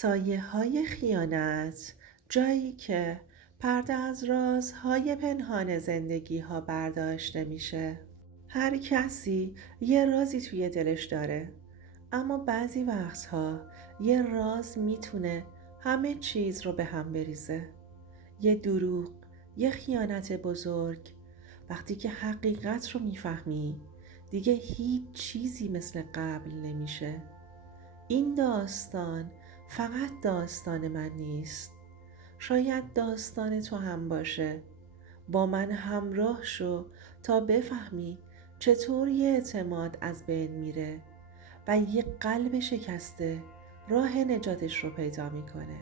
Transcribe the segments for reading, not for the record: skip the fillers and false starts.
سایه‌های خیانت، جایی که پرده از رازهای پنهان زندگی‌ها برداشته میشه. هر کسی یه رازی توی دلش داره، اما بعضی وقتها یه راز میتونه همه چیز رو به هم بریزه. یه دروغ، یه خیانت بزرگ، وقتی که حقیقت رو میفهمی دیگه هیچ چیزی مثل قبل نمیشه. این داستان فقط داستان من نیست، شاید داستان تو هم باشه. با من همراه شو تا بفهمی چطور یه اعتماد از بین میره و یه قلب شکسته راه نجاتش رو پیدا میکنه.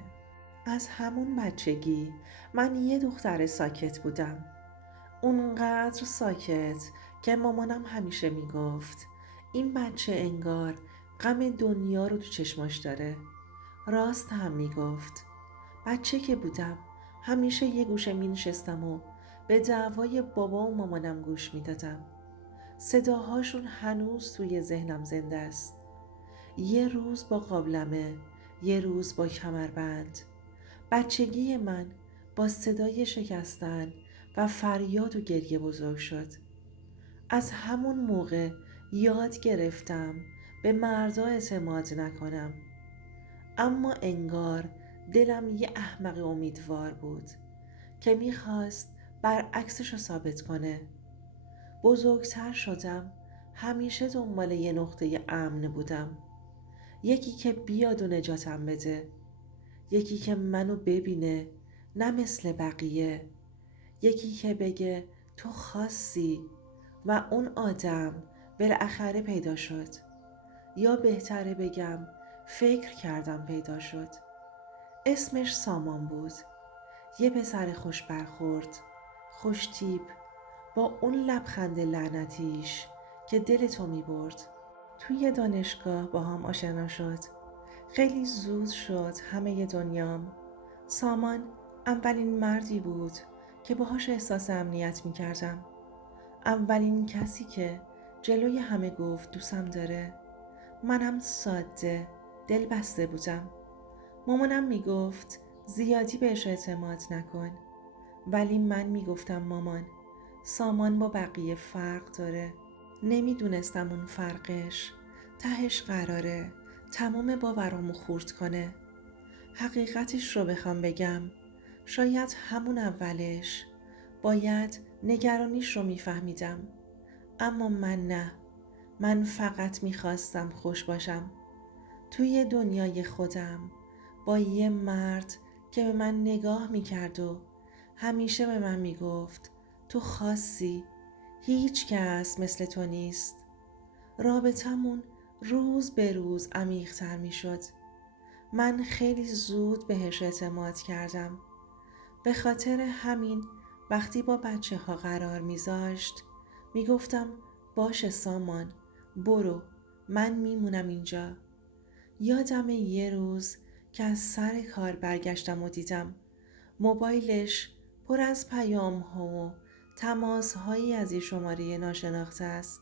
از همون بچگی من یه دختر ساکت بودم، اونقدر ساکت که مامانم همیشه میگفت این بچه انگار غم دنیا رو تو چشماش داره. راست هم میگفت. بچه که بودم همیشه یه گوشه می نشستم و به دعوای بابا و مامانم گوش می دادم. صداهاشون هنوز توی ذهنم زنده است. یه روز با قابلمه، یه روز با کمربند. بچگی من با صدای شکستن و فریاد و گریه بزرگ شد. از همون موقع یاد گرفتم به مردا اعتماد نکنم. اما انگار دلم یه احمق امیدوار بود که میخواست برعکسش رو ثابت کنه. بزرگتر شدم، همیشه دنبال یه نقطه امن بودم. یکی که بیاد و نجاتم بده، یکی که منو ببینه نه مثل بقیه، یکی که بگه تو خاصی. و اون آدم بالاخره پیدا شد، یا بهتره بگم فکر کردم پیدا شد. اسمش سامان بود، یه پسر خوش برخورد، خوش تیپ، با اون لبخند لعنتیش که دلتو می برد. توی دانشگاه با هم آشنا شد. خیلی زود شد همه دنیام. سامان اولین مردی بود که باهاش احساس امنیت می کردم. اولین کسی که جلوی همه گفت دوستم داره. منم ساده، دل بسته بودم. مامانم میگفت زیادی بهش اعتماد نکن، ولی من میگفتم مامان، سامان با بقیه فرق داره. نمیدونستم اون فرقش تهش قراره تمام باورامو خورد کنه. حقیقتش رو بخوام بگم، شاید همون اولش باید نگرانیش رو میفهمیدم، اما من نه. من فقط میخواستم خوش باشم توی دنیای خودم، با یه مرد که به من نگاه میکرد و همیشه به من میگفت تو خاصی، هیچ کس مثل تو نیست. رابطمون روز به روز عمیق‌تر میشد. من خیلی زود بهش اعتماد کردم. به خاطر همین وقتی با بچه ها قرار میذاشت میگفتم باشه سامان، برو، من میمونم اینجا. یادم یه روز که از سر کار برگشتم و دیدم موبایلش پر از پیام ها و تماس هایی از یه شماره ناشناخته است.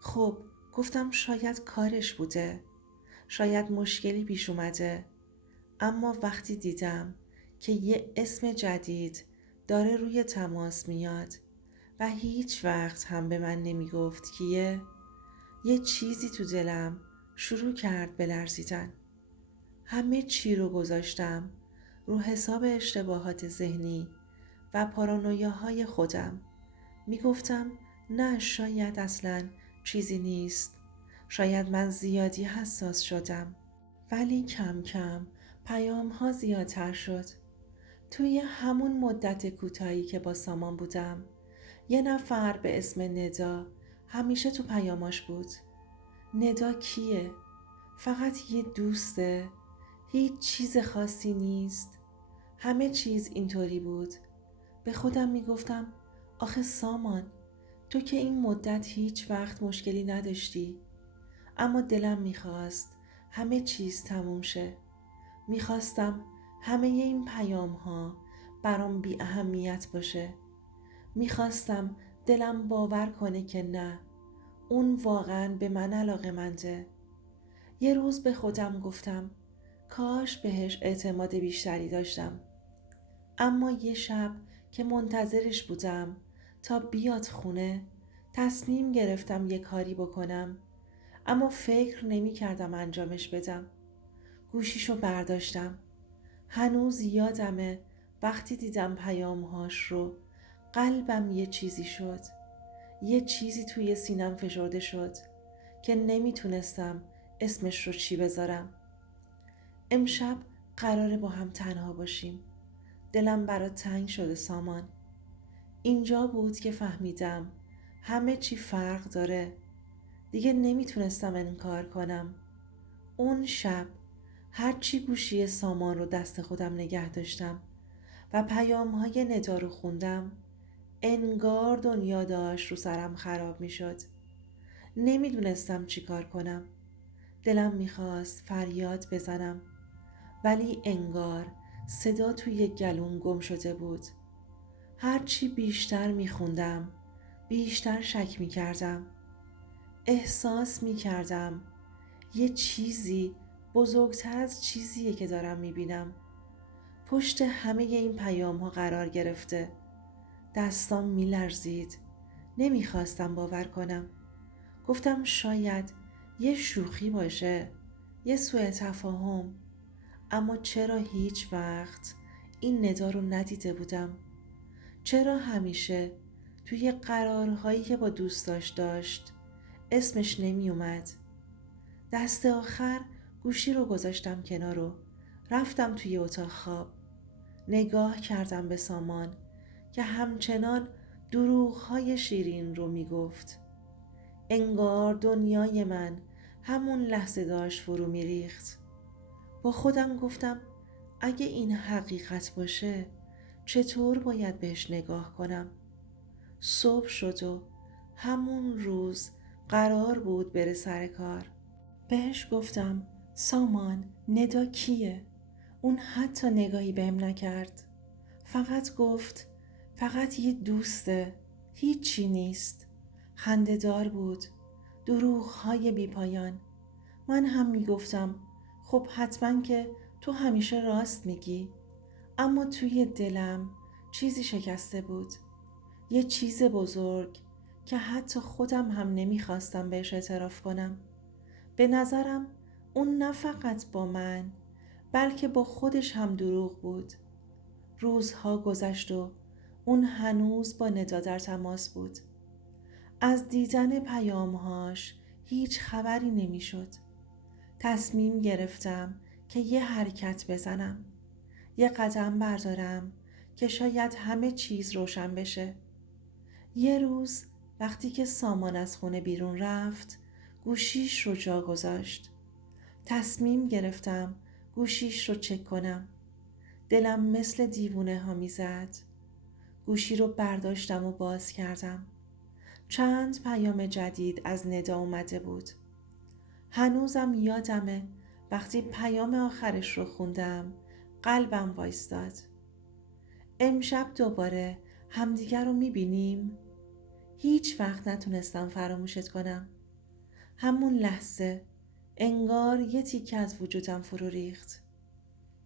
خب گفتم شاید کارش بوده، شاید مشکلی پیش اومده. اما وقتی دیدم که یه اسم جدید داره روی تماس میاد و هیچ وقت هم به من نمی گفت کیه، یه چیزی تو دلم شروع کرد به لرزیدن. همه چی رو گذاشتم رو حساب اشتباهات ذهنی و پارانویاهای خودم. میگفتم نه، شاید اصلاً چیزی نیست، شاید من زیادی حساس شدم. ولی کم کم پیام ها زیادتر شد. توی همون مدت کوتاهی که با سامان بودم، یه نفر به اسم ندا همیشه تو پیاماش بود. ندا کیه؟ فقط یه دوسته؟ هیچ چیز خاصی نیست؟ همه چیز اینطوری بود. به خودم میگفتم آخه سامان، تو که این مدت هیچ وقت مشکلی نداشتی. اما دلم میخواست همه چیز تموم شه. میخواستم همه این پیام ها برام بی اهمیت باشه. میخواستم دلم باور کنه که نه، اون واقعا به من علاقه منده. یه روز به خودم گفتم کاش بهش اعتماد بیشتری داشتم. اما یه شب که منتظرش بودم تا بیاد خونه، تصمیم گرفتم یه کاری بکنم، اما فکر نمی کردم انجامش بدم. گوشیشو برداشتم. هنوز یادمه وقتی دیدم پیامهاش رو، قلبم یه چیزی شد. یه چیزی توی سینم فشرده شد که نمیتونستم اسمش رو چی بذارم. امشب قراره با هم تنها باشیم. دلم برات تنگ شده سامان. اینجا بود که فهمیدم همه چی فرق داره. دیگه نمیتونستم انکار کنم. اون شب هرچی گوشی سامان رو دست خودم نگه داشتم و پیام‌های ندا رو خوندم، انگار دنیا داشت رو سرم خراب می شد. نمیدونستم چی کار کنم. دلم میخواست فریاد بزنم، ولی انگار صدا توی گلوم گم شده بود. هرچی بیشتر میخوندم، بیشتر شک میکردم. احساس میکردم یه چیزی بزرگتر از چیزیه که دارم میبینم. پشت همه این پیام ها قرار گرفته. دستام میلرزید. نمیخواستم باور کنم. گفتم شاید یه شوخی باشه، یه سوء تفاهم. اما چرا هیچ وقت این ندا رو ندیده بودم؟ چرا همیشه توی قرارهایی که با دوستاش داشت اسمش نمی اومد؟ دست آخر گوشی رو گذاشتم کنار و رفتم توی اتاق خواب. نگاه کردم به سامان که همچنان دروغ‌های شیرین رو می گفت. انگار دنیای من همون لحظه داشت فرو می ریخت. با خودم گفتم اگه این حقیقت باشه چطور باید بهش نگاه کنم؟ صبح شد و همون روز قرار بود بره سر کار. بهش گفتم سامان، ندا کیه؟ اون حتی نگاهی بهم نکرد. فقط گفت فقط یه دوسته، هیچی نیست. خنده‌دار بود. دروغ‌های بی‌پایان. من هم میگفتم خب حتما که تو همیشه راست میگی. اما توی دلم چیزی شکسته بود. یه چیز بزرگ که حتی خودم هم نمیخواستم بهش اعتراف کنم. به نظرم اون نه فقط با من بلکه با خودش هم دروغ بود. روزها گذشت و اون هنوز با ندا در تماس بود. از دیدن پیامهاش هیچ خبری نمیشد. تصمیم گرفتم که یه حرکت بزنم. یه قدم بردارم که شاید همه چیز روشن بشه. یه روز وقتی که سامان از خونه بیرون رفت، گوشیش رو جا گذاشت. تصمیم گرفتم گوشیش رو چک کنم. دلم مثل دیوونه ها میزد. گوشی رو برداشتم و باز کردم. چند پیام جدید از ندا اومده بود. هنوزم یادمه وقتی پیام آخرش رو خوندم قلبم وایستاد. امشب دوباره همدیگر رو میبینیم؟ هیچ وقت نتونستم فراموشت کنم. همون لحظه انگار یه تیکه از وجودم فرو ریخت.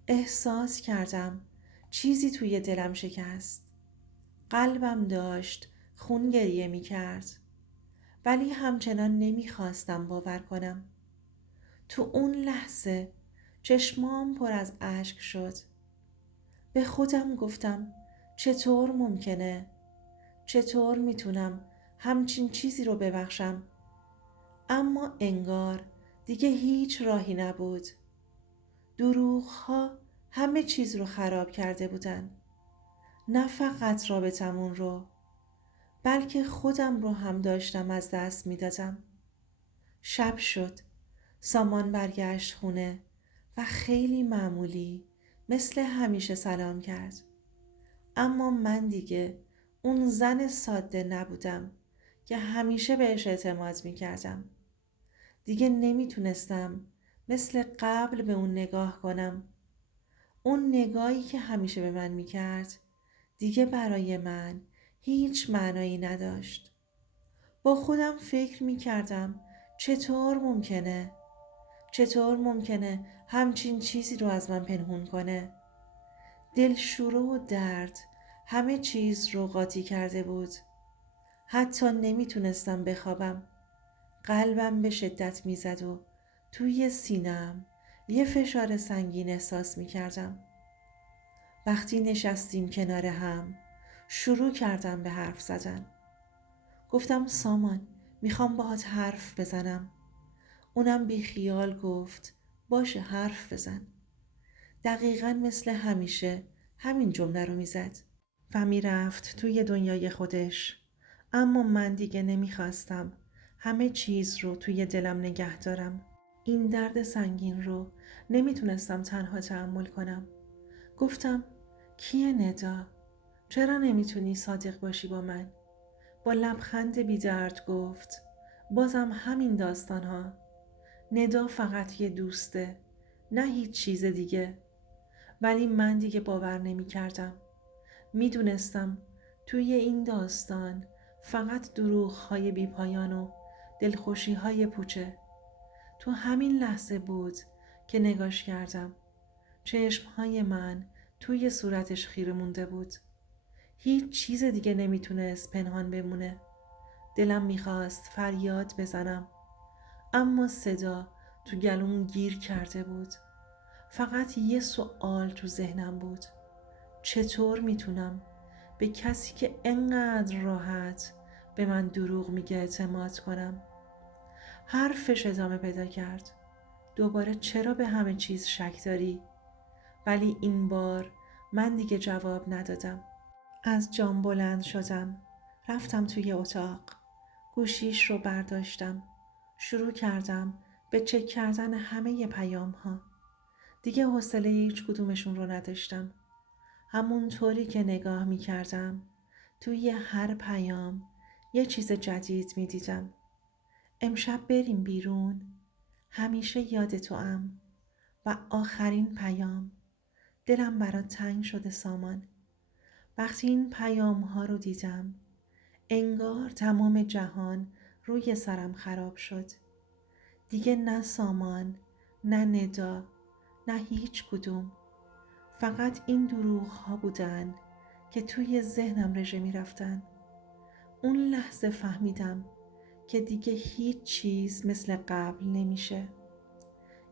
احساس کردم چیزی توی دلم شکست. قلبم داشت خون گریه می کرد. ولی همچنان نمی خواستم باور کنم. تو اون لحظه چشمام پر از اشک شد. به خودم گفتم چطور ممکنه؟ چطور میتونم همچین چیزی رو ببخشم؟ اما انگار دیگه هیچ راهی نبود. دروغ‌ها همه چیز رو خراب کرده بودن. نه فقط رابطمون رو، بلکه خودم رو هم داشتم از دست میدادم. شب شد. سامان برگشت خونه و خیلی معمولی مثل همیشه سلام کرد. اما من دیگه اون زن ساده نبودم که همیشه بهش اعتماد میکردم. دیگه نمیتونستم مثل قبل به اون نگاه کنم. اون نگاهی که همیشه به من میکرد دیگه برای من هیچ معنایی نداشت. با خودم فکر میکردم چطور ممکنه همچین چیزی رو از من پنهون کنه. دلشوره و درد همه چیز رو قاطی کرده بود. حتی نمیتونستم بخوابم. قلبم به شدت میزد و توی سینم یه فشار سنگین احساس میکردم. وقتی نشستیم کنار هم شروع کردم به حرف زدن. گفتم سامان، میخوام باهات حرف بزنم. اونم بی خیال گفت باشه حرف بزن. دقیقاً مثل همیشه همین جمله رو میزد و میرفت توی دنیای خودش. اما من دیگه نمیخواستم همه چیز رو توی دلم نگه دارم. این درد سنگین رو نمیتونستم تنها تحمل کنم. گفتم کیه ندا؟ چرا نمیتونی صادق باشی با من؟ با لبخند بی درد گفت بازم همین داستان ها. ندا فقط یه دوسته، نه هیچ چیز دیگه. ولی من دیگه باور نمی کردم. می دونستم توی این داستان فقط دروغ های بی پایان و دلخوشی های پوچه. تو همین لحظه بود که نگاش کردم. چشم های من توی صورتش خیره مونده بود. هیچ چیز دیگه نمیتونست پنهان بمونه. دلم میخواست فریاد بزنم، اما صدا تو گلوم گیر کرده بود. فقط یه سوال تو ذهنم بود. چطور میتونم به کسی که انقدر راحت به من دروغ میگه اعتماد کنم؟ حرفش ادامه پیدا کرد. دوباره چرا به همه چیز شک داری؟ ولی این بار من دیگه جواب ندادم. از جام بلند شدم. رفتم توی اتاق. گوشیش رو برداشتم. شروع کردم به چک کردن همه پیام ها. دیگه حوصله هیچ کدومشون رو نداشتم. همون طوری که نگاه می کردم توی هر پیام یه چیز جدید می دیدم. امشب بریم بیرون. همیشه یاد توام. و آخرین پیام. دلم برات تنگ شده سامان. وقتی این پیام ها رو دیدم انگار تمام جهان روی سرم خراب شد. دیگه نه سامان، نه ندا، نه هیچ کدوم. فقط این دروغ ها بودن که توی ذهنم رژه می رفتن. اون لحظه فهمیدم که دیگه هیچ چیز مثل قبل نمیشه.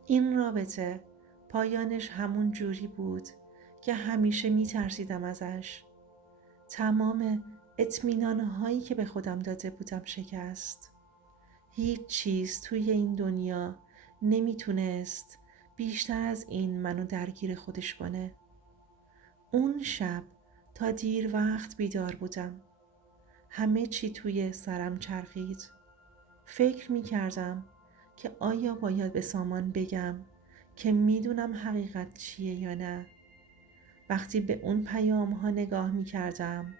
این رابطه پایانش همون جوری بود که همیشه می ترسیدم ازش. تمام اطمینان‌هایی که به خودم داده بودم شکست. هیچ چیز توی این دنیا نمیتونست بیشتر از این منو درگیر خودش کنه. اون شب تا دیر وقت بیدار بودم. همه چی توی سرم چرخید. فکر میکردم که آیا باید به سامان بگم که میدونم حقیقت چیه یا نه. وقتی به اون پیام ها نگاه میکردم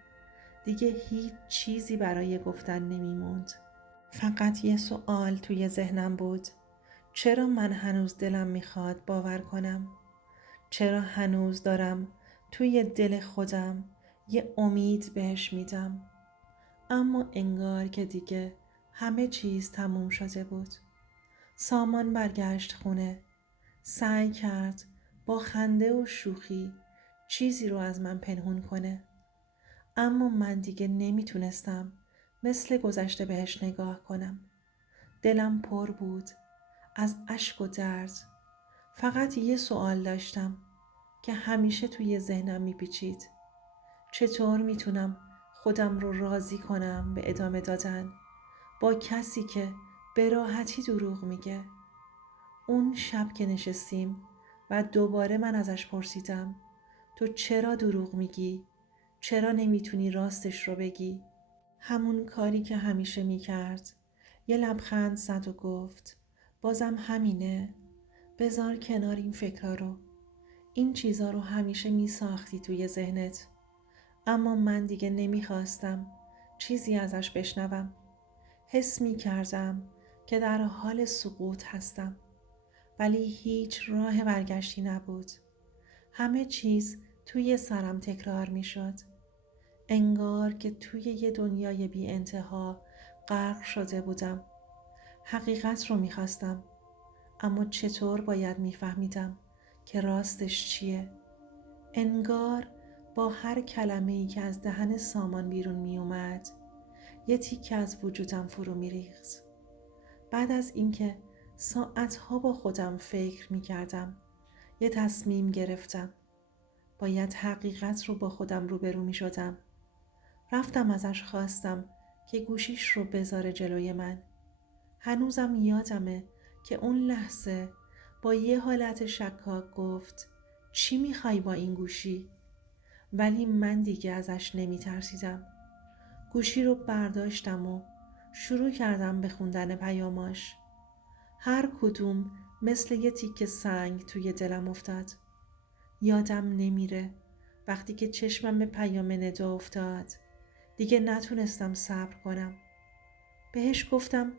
دیگه هیچ چیزی برای گفتن نمیموند. فقط یه سوال توی ذهنم بود. چرا من هنوز دلم میخواد باور کنم؟ چرا هنوز دارم توی دل خودم یه امید بهش میدم؟ اما انگار که دیگه همه چیز تموم شده بود. سامان برگشت خونه. سعی کرد با خنده و شوخی چیزی رو از من پنهون کنه. اما من دیگه نمیتونستم مثل گذشته بهش نگاه کنم. دلم پر بود از اشک و درد. فقط یه سوال داشتم که همیشه توی ذهنم میپیچید. چطور میتونم خودم رو راضی کنم به ادامه دادن با کسی که به راحتی دروغ میگه؟ اون شب که نشستیم و دوباره من ازش پرسیدم تو چرا دروغ میگی؟ چرا نمیتونی راستش رو بگی؟ همون کاری که همیشه میکرد. یه لبخند زد و گفت بازم همینه؟ بذار کنار این فکرها رو. این چیزا رو همیشه میساختی توی ذهنت. اما من دیگه نمیخواستم چیزی ازش بشنوم. حس میکردم که در حال سقوط هستم. ولی هیچ راه برگشتی نبود. همه چیز توی سرم تکرار میشد. انگار که توی یه دنیای بی انتها غرق شده بودم. حقیقت رو میخواستم. اما چطور باید میفهمیدم که راستش چیه؟ انگار با هر کلمه‌ای که از دهن سامان بیرون می اومد یه تیکه از وجودم فرو می ریخت. بعد از اینکه ساعتها با خودم فکر می کردم یه تصمیم گرفتم. باید حقیقت رو با خودم روبرو می شدم. رفتم ازش خواستم که گوشیش رو بذاره جلوی من. هنوزم یادمه که اون لحظه با یه حالت شکاک گفت چی میخوای با این گوشی؟ ولی من دیگه ازش نمی ترسیدم. گوشی رو برداشتم و شروع کردم به خوندن پیاماش. هر کدوم مثل یه تیکه سنگ توی دلم افتاد. یادم نمیره وقتی که چشمم به پیام ندا افتاد دیگه نتونستم صبر کنم. بهش گفتم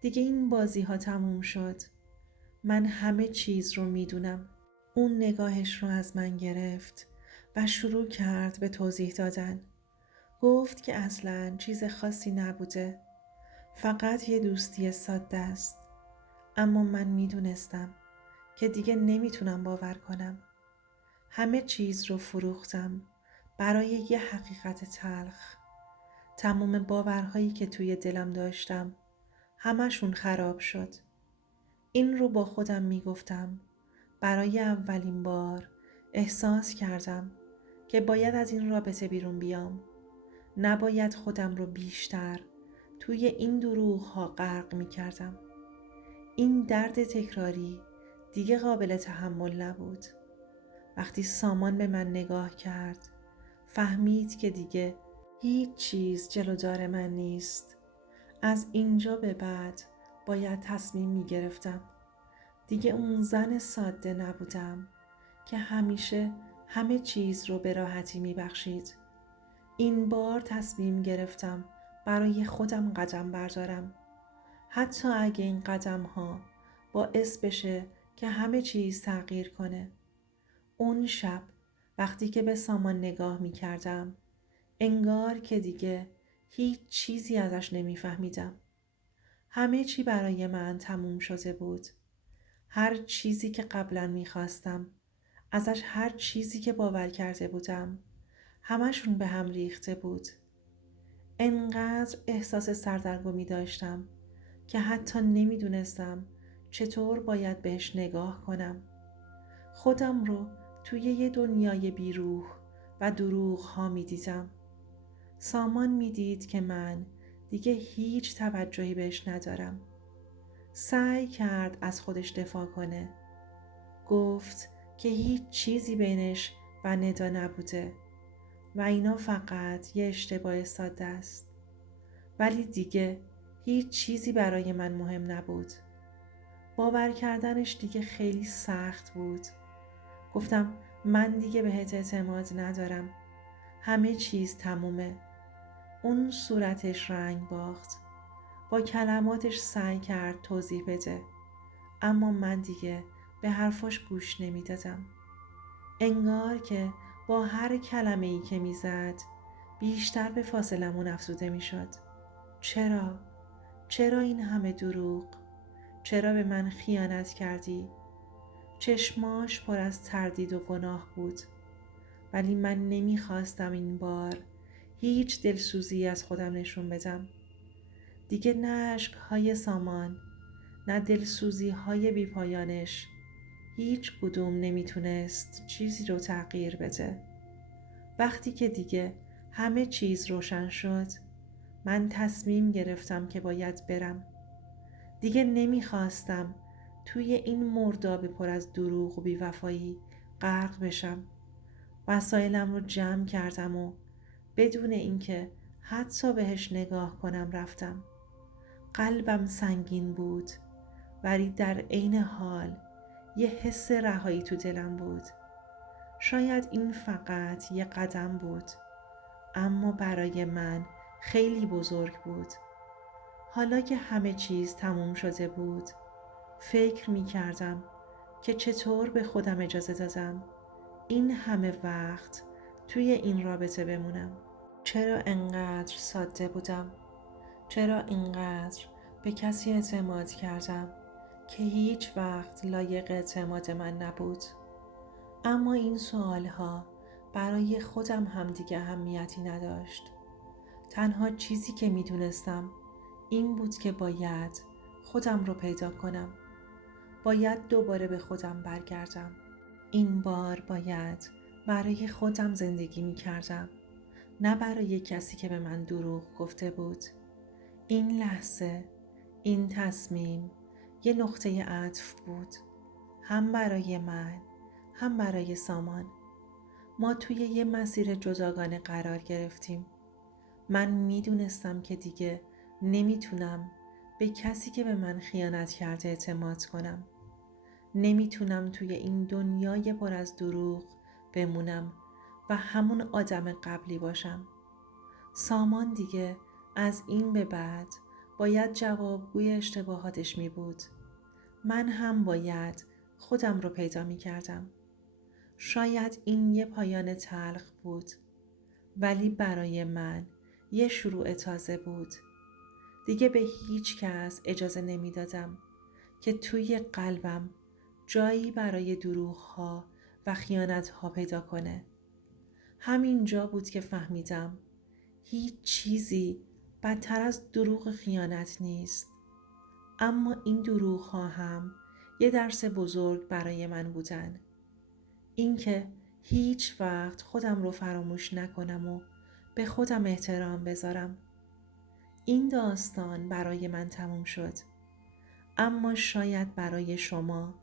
دیگه این بازی ها تموم شد. من همه چیز رو میدونم. اون نگاهش رو از من گرفت و شروع کرد به توضیح دادن. گفت که اصلاً چیز خاصی نبوده. فقط یه دوستی ساده است. اما من میدونستم که دیگه نمیتونم باور کنم. همه چیز رو فروختم برای یه حقیقت تلخ. تمام باورهایی که توی دلم داشتم همشون خراب شد. این رو با خودم میگفتم. برای اولین بار احساس کردم که باید از این رابطه بیرون بیام. نباید خودم رو بیشتر توی این دروغ ها غرق می کردم. این درد تکراری دیگه قابل تحمل نبود. وقتی سامان به من نگاه کرد فهمید که دیگه هیچ چیز جلودار من نیست. از اینجا به بعد باید تصمیم می گرفتم. دیگه اون زن ساده نبودم که همیشه همه چیز رو به راحتی می بخشید. این بار تصمیم گرفتم برای خودم قدم بردارم. حتی اگه این قدم ها باعث بشه که همه چیز تغییر کنه. اون شب وقتی که به سامان نگاه می کردم انگار که دیگه هیچ چیزی ازش نمی فهمیدم. همه چی برای من تموم شده بود. هر چیزی که قبلا می خواستم، ازش هر چیزی که باور کرده بودم، همشون به هم ریخته بود. انقدر احساس سردرگمی داشتم که حتی نمیدونستم چطور باید بهش نگاه کنم. خودم رو توی یه دنیای بیروح و دروغ ها می دیدم. سامان می دید که من دیگه هیچ توجهی بهش ندارم. سعی کرد از خودش دفاع کنه. گفت که هیچ چیزی بینش و ندا نبوده و اینا فقط یه اشتباه ساده است. ولی دیگه هیچ چیزی برای من مهم نبود. باور کردنش دیگه خیلی سخت بود. گفتم من دیگه بهت اعتماد ندارم. همه چیز تمومه. اون صورتش رنگ باخت. با کلماتش سعی کرد توضیح بده. اما من دیگه به حرفاش گوش نمیدادم. انگار که با هر کلمه‌ای که میزد بیشتر به فاصلمون افزوده میشد. چرا؟ چرا این همه دروغ؟ چرا به من خیانت کردی؟ چشماش پر از تردید و گناه بود. ولی من نمیخواستم این بار هیچ دلسوزی از خودم نشون بدم. دیگه نه اشک‌های سامان، نه دلسوزی‌های بی‌پایانش، هیچ کدوم نمیتونست چیزی رو تغییر بده. وقتی که دیگه همه چیز روشن شد، من تصمیم گرفتم که باید برم. دیگه نمیخواستم توی این مرداب پر از دروغ و بیوفایی غرق بشم. وسایلم رو جمع کردم و بدون اینکه حتی بهش نگاه کنم رفتم. قلبم سنگین بود ولی در عین حال یه حس رهایی تو دلم بود. شاید این فقط یه قدم بود اما برای من خیلی بزرگ بود. حالا که همه چیز تموم شده بود فکر می کردم که چطور به خودم اجازه دادم این همه وقت توی این رابطه بمونم. چرا انقدر ساده بودم؟ چرا اینقدر به کسی اعتماد کردم که هیچ وقت لایق اعتماد من نبود. اما این سوالها برای خودم هم دیگه اهمیتی نداشت. تنها چیزی که میدونستم این بود که باید خودم رو پیدا کنم. باید دوباره به خودم برگردم. این بار باید برای خودم زندگی میکردم، نه برای کسی که به من دروغ گفته بود. این لحظه، این تصمیم یه نقطه عطف بود، هم برای من هم برای سامان. ما توی یه مسیر جداگانه قرار گرفتیم. من میدونستم که دیگه نمیتونم به کسی که به من خیانت کرده اعتماد کنم. نمیتونم توی این دنیای پر از دروغ بمونم و همون آدم قبلی باشم. سامان دیگه از این به بعد باید جوابگوی اشتباهاتش می بود. من هم باید خودم رو پیدا می کردم. شاید این یه پایان تلخ بود، ولی برای من یه شروع تازه بود. دیگه به هیچ کس اجازه نمی دادم که توی قلبم جایی برای دروغ‌ها و خیانت‌ها پیدا کنه. همینجا بود که فهمیدم هیچ چیزی بدتر از دروغ خیانت نیست. اما این دروغ‌ها هم یه درس بزرگ برای من بودن. اینکه هیچ وقت خودم رو فراموش نکنم و به خودم احترام بذارم. این داستان برای من تموم شد. اما شاید برای شما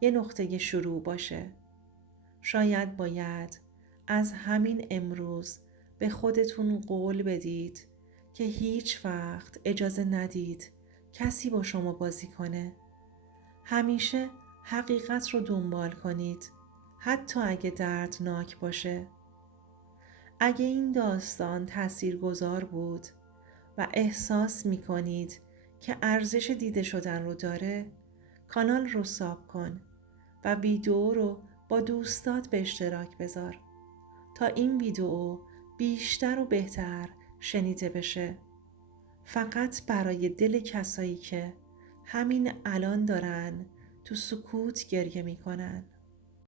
یه نقطه شروع باشه. شاید باید از همین امروز به خودتون قول بدید که هیچ وقت اجازه ندید کسی با شما بازی کنه. همیشه حقیقت رو دنبال کنید، حتی اگه دردناک باشه. اگه این داستان تاثیرگذار بود و احساس می کنید که ارزش دیده شدن رو داره، کانال رو ساب کن و ویدیو رو با دوستات به اشتراک بذار تا این ویدیو بیشتر و بهتر شنیده بشه. فقط برای دل کسایی که همین الان دارن تو سکوت گریه میکنن.